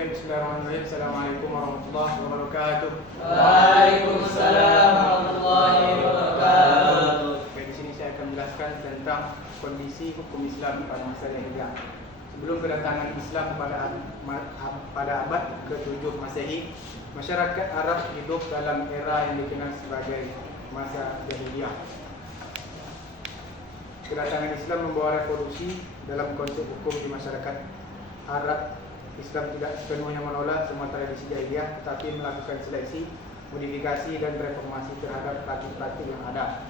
Baik, bismillahirrahmanirrahim. Assalamualaikum warahmatullahi wabarakatuh. Waalaikumsalam warahmatullahi wabarakatuh. Baik, di sini saya akan menjelaskan tentang kondisi hukum Islam pada masa jahiliyah. Sebelum kedatangan Islam pada abad ke-7 Masehi, masyarakat Arab hidup dalam era yang dikenal sebagai masa jahiliyah. Kedatangan Islam membawa revolusi dalam konsep hukum di masyarakat Arab. Islam tidak sepenuhnya menolak semua tradisi jahiliyah, tetapi melakukan seleksi, modifikasi dan reformasi terhadap praktik-praktik yang ada.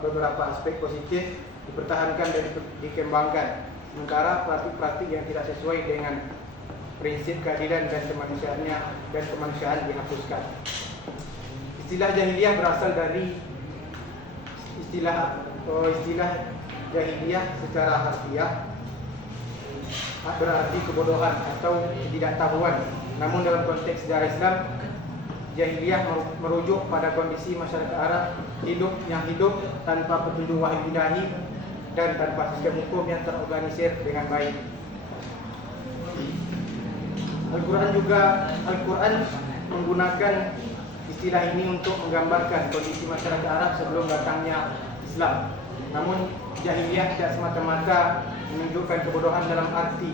Beberapa aspek positif dipertahankan dan dikembangkan, sementara praktik-praktik yang tidak sesuai dengan prinsip keadilan dan kemanusiaan dihapuskan. Istilah jahiliyah berasal dari istilah jahiliyah secara harfiah berarti kebodohan atau ketidaktahuan. Namun dalam konteks sejarah Islam, jahiliyah merujuk pada kondisi masyarakat Arab yang hidup tanpa petunjuk wahyu ilahi dan tanpa sistem hukum yang terorganisir dengan baik. Al-Quran menggunakan istilah ini untuk menggambarkan kondisi masyarakat Arab sebelum datangnya Islam. Namun jahiliyah tidak semata-mata menunjukkan kebodohan dalam arti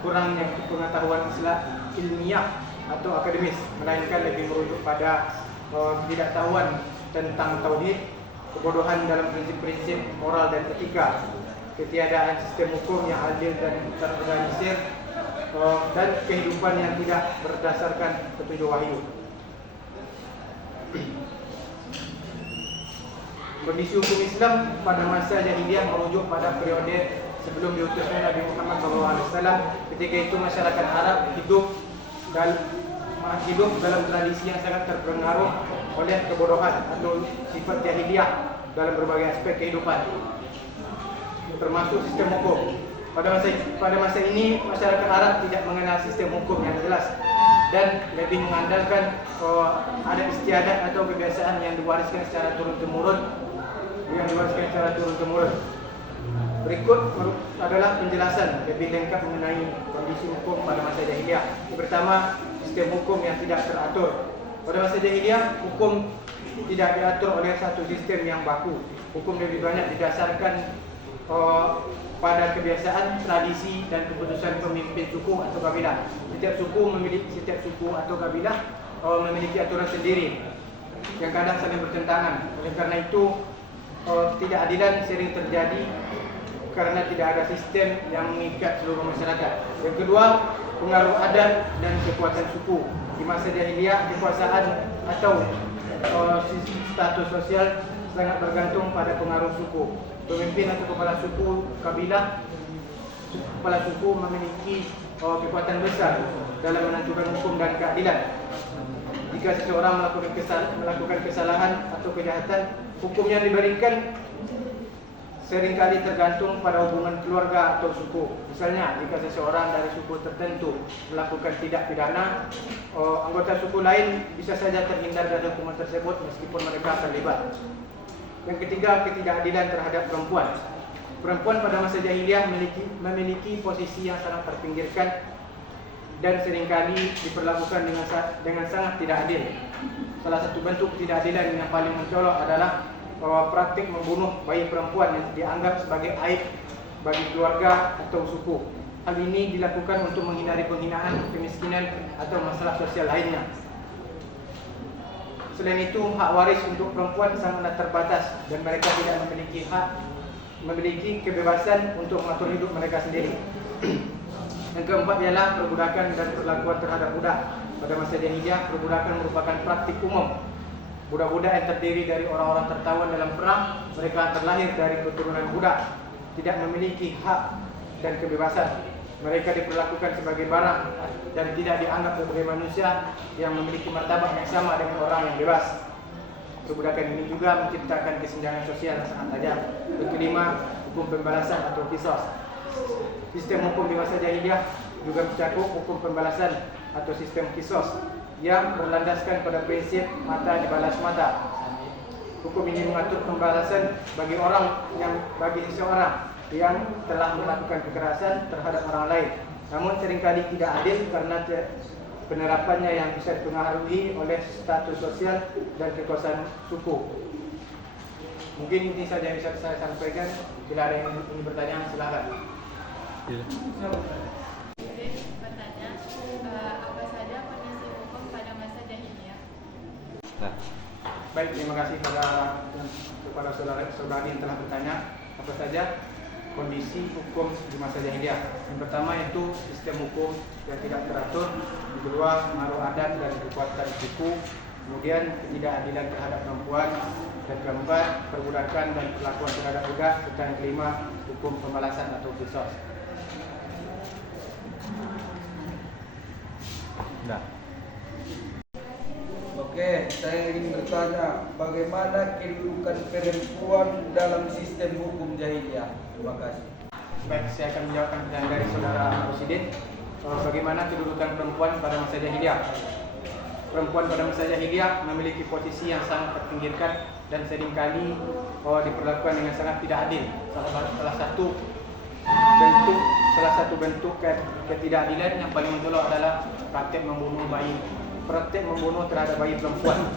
kurangnya pengetahuan Islam ilmiah atau akademis, melainkan lebih merujuk pada ketidaktahuan tentang tauhid, kebodohan dalam prinsip-prinsip moral dan etika, ketiadaan sistem hukum yang adil dan terorganisir, dan kehidupan yang tidak berdasarkan petunjuk wahyu. Kondisi hukum Islam pada masa jahiliyah merujuk pada periode sebelum diutusnya Nabi Muhammad SAW. Ketika itu masyarakat Arab hidup dalam tradisi yang sangat terpengaruh oleh kebodohan atau sifat jahiliyah dalam berbagai aspek kehidupan, termasuk sistem hukum. Pada masa ini masyarakat Arab tidak mengenal sistem hukum yang jelas dan lebih mengandalkan adat istiadat atau kebiasaan yang diwariskan secara turun-temurun. Berikut adalah penjelasan lebih lengkap mengenai kondisi hukum pada masa jahiliyah. Pertama, sistem hukum yang tidak teratur. Pada masa jahiliyah, hukum tidak diatur oleh satu sistem yang baku. Hukum lebih banyak didasarkan pada kebiasaan, tradisi dan keputusan pemimpin suku atau kabilah. Setiap suku atau kabilah memiliki aturan sendiri yang kadang saling bertentangan. Oleh karena itu, ketidakadilan sering terjadi karena tidak ada sistem yang mengikat seluruh masyarakat. Yang kedua, pengaruh adat dan kekuatan suku. Di masa jahiliyah, kekuasaan atau status sosial sangat bergantung pada pengaruh suku. Pemimpin atau kepala suku memiliki kekuatan besar dalam menentukan hukum dan keadilan. Jika seseorang melakukan kesalahan atau kejahatan, hukum yang diberikan seringkali tergantung pada hubungan keluarga atau suku. Misalnya, jika seseorang dari suku tertentu melakukan tindak pidana, anggota suku lain bisa saja terhindar dari hukuman tersebut meskipun mereka terlibat. Yang ketiga, ketidakadilan terhadap perempuan. Perempuan pada masa jahiliyah memiliki posisi yang sangat terpinggirkan dan seringkali diperlakukan dengan sangat tidak adil. Salah satu bentuk ketidakadilan yang paling mencolok adalah praktik membunuh bayi perempuan yang dianggap sebagai aib bagi keluarga atau suku. Hal ini dilakukan untuk menghindari penghinaan, kemiskinan atau masalah sosial lainnya. Selain itu, hak waris untuk perempuan sangatlah terbatas dan mereka tidak memiliki kebebasan untuk mengatur hidup mereka sendiri. Yang keempat ialah perbudakan dan perlakuan terhadap budak. Pada masa jahiliyah, perbudakan merupakan praktik umum. Budak-budak yang terdiri dari orang-orang tertawan dalam perang, mereka terlahir dari keturunan budak, tidak memiliki hak dan kebebasan. Mereka diperlakukan sebagai barang dan tidak dianggap sebagai manusia yang memiliki martabat yang sama dengan orang yang bebas. Perbudakan ini juga menciptakan kesenjangan sosial yang sangat tajam. Yang kelima, hukum pembalasan atau qisas. Sistem hukum di masa jahiliyah juga mencakup hukum pembalasan atau sistem qisas yang berlandaskan pada prinsip mata dibalas mata. Hukum ini mengatur pembalasan bagi seseorang yang telah melakukan kekerasan terhadap orang lain. Namun seringkali tidak adil karena penerapannya yang bisa dipengaruhi oleh status sosial dan kekuasaan suku. Mungkin ini saja yang bisa saya sampaikan. Bila ada yang ingin bertanya, silakan. Bertanya, apa saja kondisi hukum pada masa jahiliyah? Baik, terima kasih kepada saudara-saudari yang telah bertanya. Apa saja kondisi hukum di masa jahiliyah? Yang pertama yaitu sistem hukum yang tidak teratur. Yang kedua, pengaruh adat dan kekuatan suku. Kemudian ketidakadilan terhadap perempuan. Dan keempat, perbudakan dan perlakuan terhadap budak. Serta yang kelima, hukum pembalasan atau kisos. Oke, saya ingin bertanya, bagaimana kedudukan perempuan dalam sistem hukum jahiliyah? Terima kasih. Baik, saya akan menjawabkan pertanyaan dari saudara Rosidin. Bagaimana kedudukan perempuan pada masa jahiliyah? Perempuan pada masa jahiliyah memiliki posisi yang sangat terpinggirkan dan seringkali diperlakukan dengan sangat tidak adil. Salah satu bentuk ketidakadilan yang paling mencolok adalah praktek membunuh terhadap bayi perempuan.